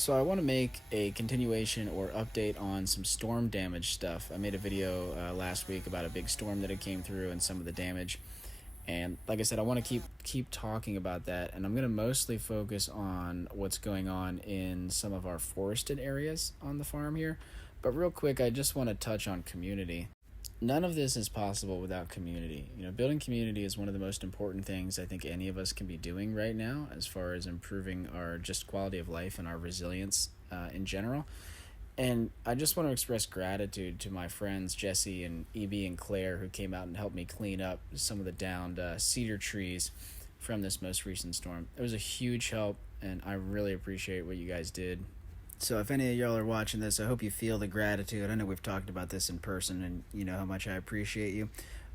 So I want to make a continuation or update on some storm damage stuff. I made a video last week about a big storm that had came through and some of the damage. And like I said, I want to keep talking about that, and I'm going to mostly focus on what's going on in some of our forested areas on the farm here. But real quick, I just want to touch on community. None of this is possible without community. Building community is one of the most important things I think any of us can be doing right now as far as improving our just quality of life and our resilience in general. And I just want to express gratitude to my friends Jesse and EB and Claire, who came out and helped me clean up some of the downed cedar trees from this most recent storm. It was a huge help, and I really appreciate what you guys did. So if any of y'all are watching this, I hope you feel the gratitude. I know we've talked about this in person, and you know how much I appreciate you.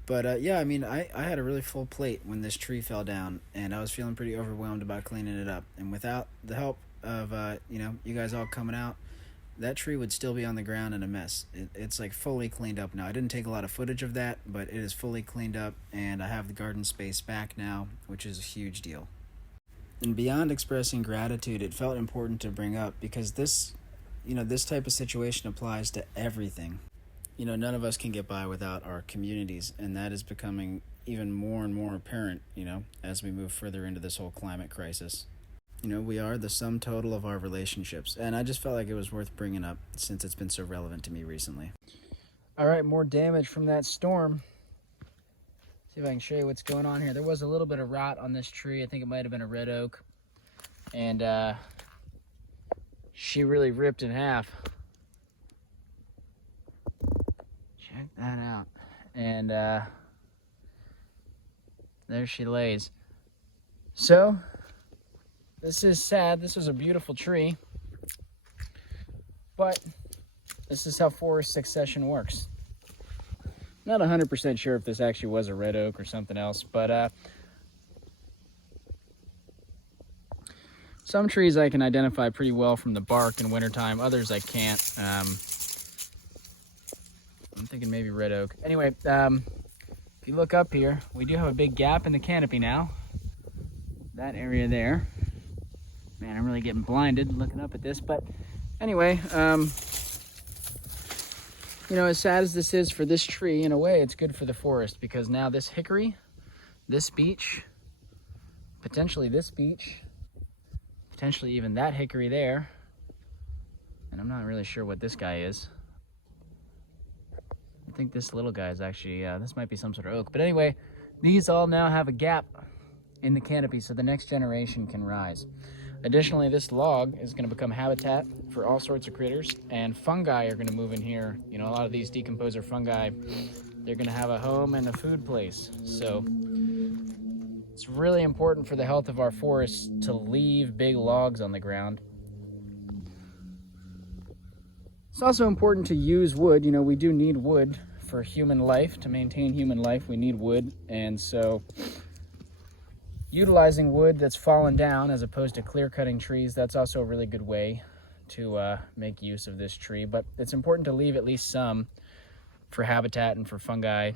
But yeah, I had a really full plate when this tree fell down, and I was feeling pretty overwhelmed about cleaning it up. And without the help of, you guys all coming out, that tree would still be on the ground in a mess. It's like fully cleaned up now. I didn't take a lot of footage of that, but it is fully cleaned up, and I have the garden space back now, which is a huge deal. And beyond expressing gratitude, it felt important to bring up because this type of situation applies to everything. None of us can get by without our communities, and that is becoming even more and more apparent, as we move further into this whole climate crisis. We are the sum total of our relationships, and I just felt like it was worth bringing up since it's been so relevant to me recently. All right, more damage from that storm. See if I can show you what's going on here. There was a little bit of rot on this tree. I think it might have been a red oak. And she really ripped in half. Check that out. And there she lays. So, this is sad. This was a beautiful tree. But this is how forest succession works. Not 100% sure if this actually was a red oak or something else, but some trees I can identify pretty well from the bark in wintertime, others I can't. I'm thinking maybe red oak. Anyway, if you look up here, we do have a big gap in the canopy now. That area there. Man, I'm really getting blinded looking up at this, but anyway, as sad as this is for this tree, in a way, it's good for the forest because now this hickory, this beech, potentially this beech, potentially even that hickory there, and I'm not really sure what this guy is. I think this little guy is actually, this might be some sort of oak. But anyway, these all now have a gap in the canopy so the next generation can rise. Additionally, this log is going to become habitat for all sorts of critters, and fungi are going to move in here. A lot of these decomposer fungi, they're going to have a home and a food place. So it's really important for the health of our forests to leave big logs on the ground. It's also important to use wood. We do need wood for human life. To maintain human life, we need wood, and so utilizing wood that's fallen down as opposed to clear-cutting trees, that's also a really good way to make use of this tree. But it's important to leave at least some for habitat and for fungi,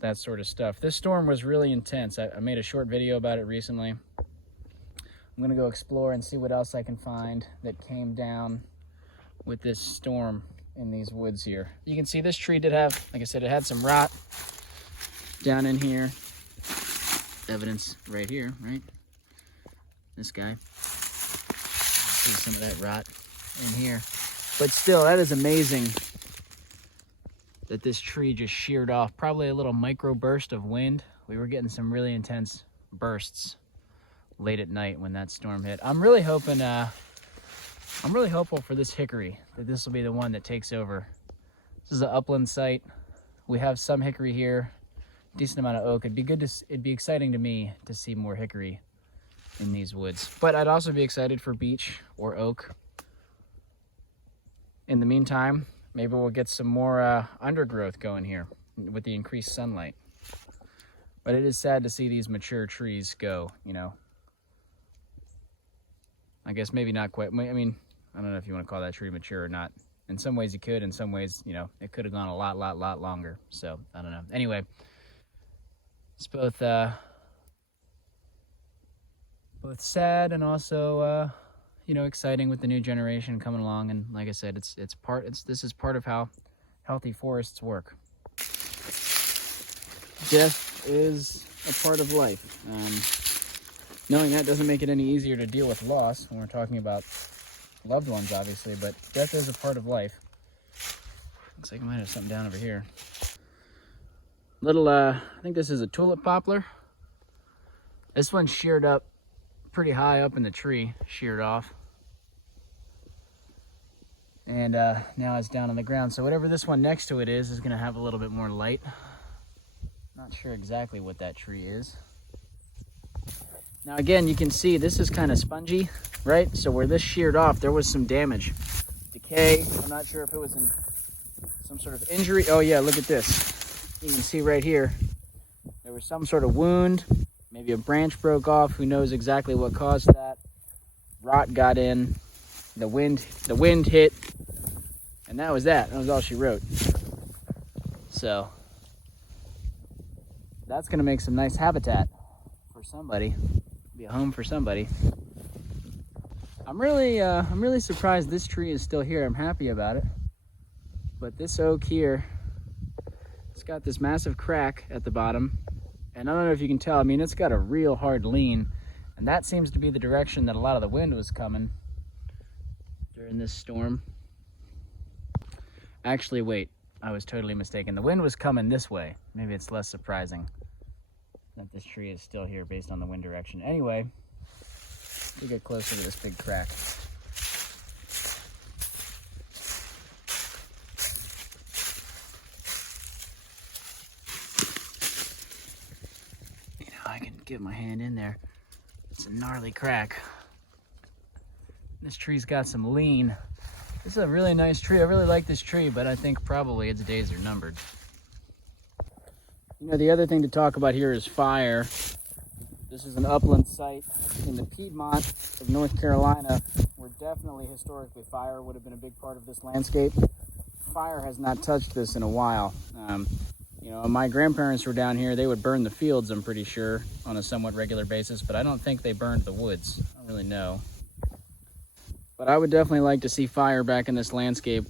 that sort of stuff. This storm was really intense. I made a short video about it recently. I'm going to go explore and see what else I can find that came down with this storm in these woods here. You can see this tree did have, like I said, it had some rot down in here. Evidence right here, right? This guy. See some of that rot in here. But still, that is amazing that this tree just sheared off. Probably a little micro burst of wind. We were getting some really intense bursts late at night when that storm hit. I'm really hopeful for this hickory, that this will be the one that takes over. This is an upland site. We have some hickory here. Decent amount of oak. It'd be exciting to me to see more hickory in these woods. But I'd also be excited for beech or oak. In the meantime, maybe we'll get some more undergrowth going here with the increased sunlight. But it is sad to see these mature trees go, I guess maybe not quite. I don't know if you want to call that tree mature or not. In some ways you could, in some ways, it could have gone a lot longer. So, I don't know. Anyway, it's both sad and also you know, exciting with the new generation coming along. And like I said, this is part of how healthy forests work. Death is a part of life. Knowing that doesn't make it any easier to deal with loss when we're talking about loved ones, obviously, but death is a part of life. Looks like I might have something down over here. I think this is a tulip poplar. This one's sheared up pretty high up in the tree, sheared off. And now it's down on the ground. So whatever this one next to it is gonna have a little bit more light. Not sure exactly what that tree is. Now again, you can see this is kind of spongy, right? So where this sheared off, there was some damage. Decay, I'm not sure if it was in some sort of injury. Oh yeah, look at this. You can see right here, there was some sort of wound. Maybe a branch broke off. Who knows exactly what caused that? Rot got in. The wind hit. And that was that. That was all she wrote. So that's gonna make some nice habitat for somebody. Be a home for somebody. I'm really surprised this tree is still here. I'm happy about it. But this oak here, it's got this massive crack at the bottom. And I don't know if you can tell, I mean, it's got a real hard lean. And that seems to be the direction that a lot of the wind was coming during this storm. Actually, wait, I was totally mistaken. The wind was coming this way. Maybe it's less surprising that this tree is still here based on the wind direction. Anyway, we get closer to this big crack. I can get my hand in there. It's a gnarly crack. This tree's got some lean. This is a really nice tree. I really like this tree, but I think probably its days are numbered. You know, the other thing to talk about here is fire. This is an upland site in the Piedmont of North Carolina, where definitely historically fire would have been a big part of this landscape. Fire has not touched this in a while. You know, my grandparents were down here. They would burn the fields, I'm pretty sure, on a somewhat regular basis, but I don't think they burned the woods. I don't really know. But I would definitely like to see fire back in this landscape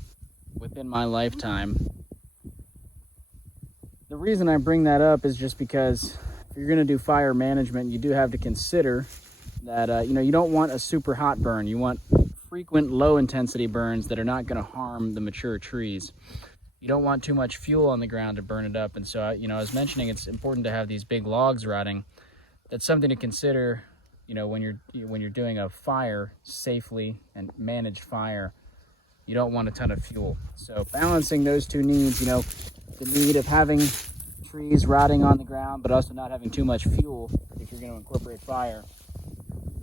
within my lifetime. The reason I bring that up is just because if you're going to do fire management, you do have to consider that, you know, you don't want a super hot burn. You want frequent low intensity burns that are not going to harm the mature trees. You don't want too much fuel on the ground to burn it up. And so, you know, I was mentioning it's important to have these big logs rotting. That's something to consider, you know, when you're doing a fire safely and manage fire. You don't want a ton of fuel. So balancing those two needs, you know, the need of having trees rotting on the ground, but also not having too much fuel if you're going to incorporate fire.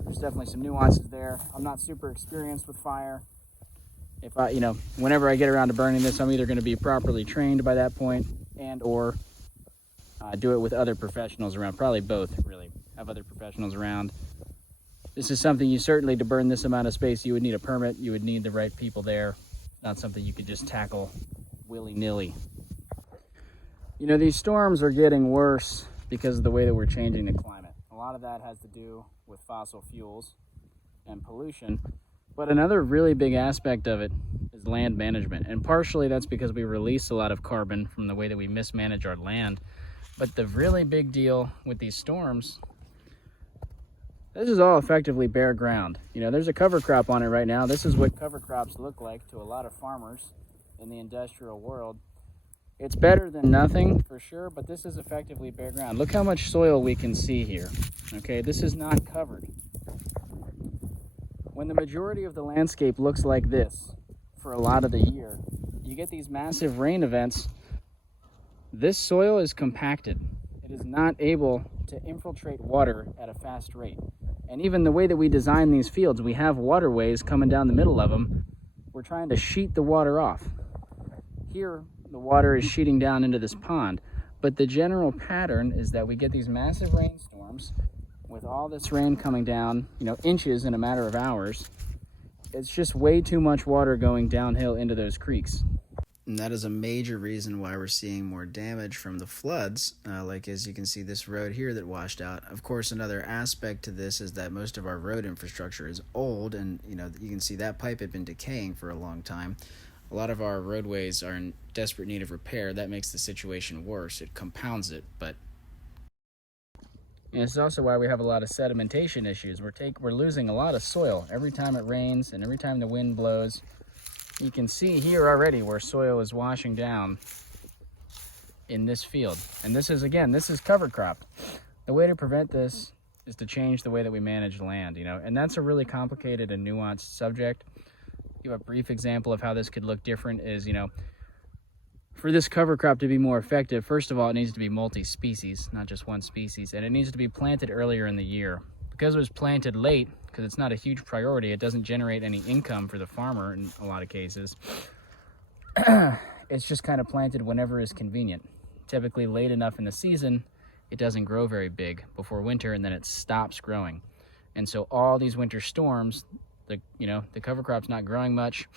There's definitely some nuances there. I'm not super experienced with fire. If I, you know, whenever I get around to burning this, I'm either going to be properly trained by that point and or do it with other professionals around. Probably both, really. Have other professionals around. This is something you certainly, to burn this amount of space, you would need a permit. You would need the right people there. Not something you could just tackle willy-nilly. You know, these storms are getting worse because of the way that we're changing the climate. A lot of that has to do with fossil fuels and pollution. But another really big aspect of it is land management. And partially that's because we release a lot of carbon from the way that we mismanage our land. But the really big deal with these storms, this is all effectively bare ground. You know, there's a cover crop on it right now. This is what cover crops look like to a lot of farmers in the industrial world. It's better than nothing for sure, but this is effectively bare ground. Look how much soil we can see here. Okay, this is not covered. When the majority of the landscape looks like this for a lot of the year, you get these massive rain events. This soil is compacted. It is not able to infiltrate water at a fast rate. And even the way that we design these fields, we have waterways coming down the middle of them. We're trying to sheet the water off. Here, the water is sheeting down into this pond. But the general pattern is that we get these massive rainstorms with all this rain coming down, you know, inches in a matter of hours. It's just way too much water going downhill into those creeks. And that is a major reason why we're seeing more damage from the floods. Like as you can see, this road here that washed out. Of course, another aspect to this is that most of our road infrastructure is old, and you can see that pipe had been decaying for a long time. A lot of our roadways are in desperate need of repair. That makes the situation worse. It compounds it, but and it's also why we have a lot of sedimentation issues. We're losing a lot of soil every time it rains and every time the wind blows. You can see here already where soil is washing down in this field. And this is cover crop. The way to prevent this is to change the way that we manage land, and that's a really complicated and nuanced subject. Give a brief example of how this could look different is, for this cover crop to be more effective, first of all, it needs to be multi-species, not just one species, and it needs to be planted earlier in the year. Because it was planted late, because it's not a huge priority, it doesn't generate any income for the farmer in a lot of cases. It's just kind of planted whenever is convenient. Typically late enough in the season, it doesn't grow very big before winter, and then it stops growing. And so all these winter storms, the cover crop's not growing much,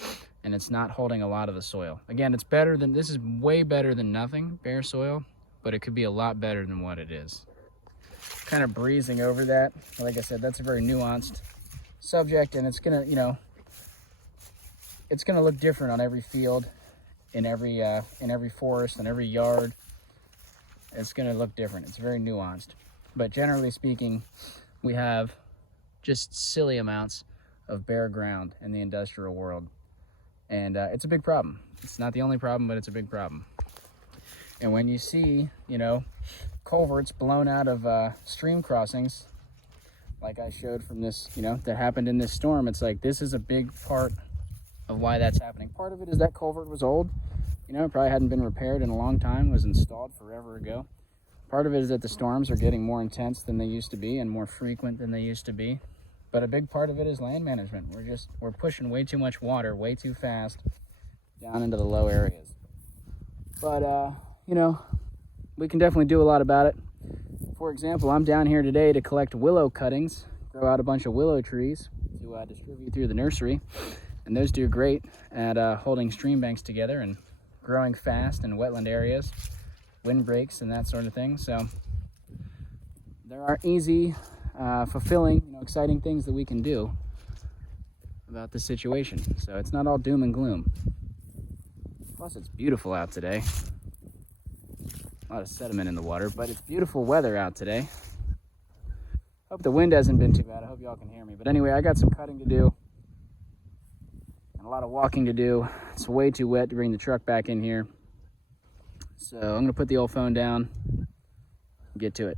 and it's not holding a lot of the soil. Again, this is way better than nothing, bare soil, but it could be a lot better than what it is. Kind of breezing over that. Like I said, that's a very nuanced subject, and it's gonna look different on every field, in every forest, in every yard. It's gonna look different. It's very nuanced. But generally speaking, we have just silly amounts of bare ground in the industrial world. And it's a big problem. It's not the only problem, but it's a big problem. And when you see, culverts blown out of stream crossings, like I showed from this, that happened in this storm, it's like this is a big part of why that's happening. Part of it is that culvert was old. It probably hadn't been repaired in a long time, was installed forever ago. Part of it is that the storms are getting more intense than they used to be and more frequent than they used to be. But a big part of it is land management. We're pushing way too much water way too fast down into the low areas. But, we can definitely do a lot about it. For example, I'm down here today to collect willow cuttings, grow out a bunch of willow trees to distribute through the nursery. And those do great at holding stream banks together and growing fast in wetland areas, windbreaks and that sort of thing. So there are easy, fulfilling, exciting things that we can do about this situation. So it's not all doom and gloom. Plus it's beautiful out today. A lot of sediment in the water, but it's beautiful weather out today. Hope the wind hasn't been too bad. I hope y'all can hear me. But anyway, I got some cutting to do and a lot of walking to do. It's way too wet to bring the truck back in here. So I'm gonna put the old phone down and get to it.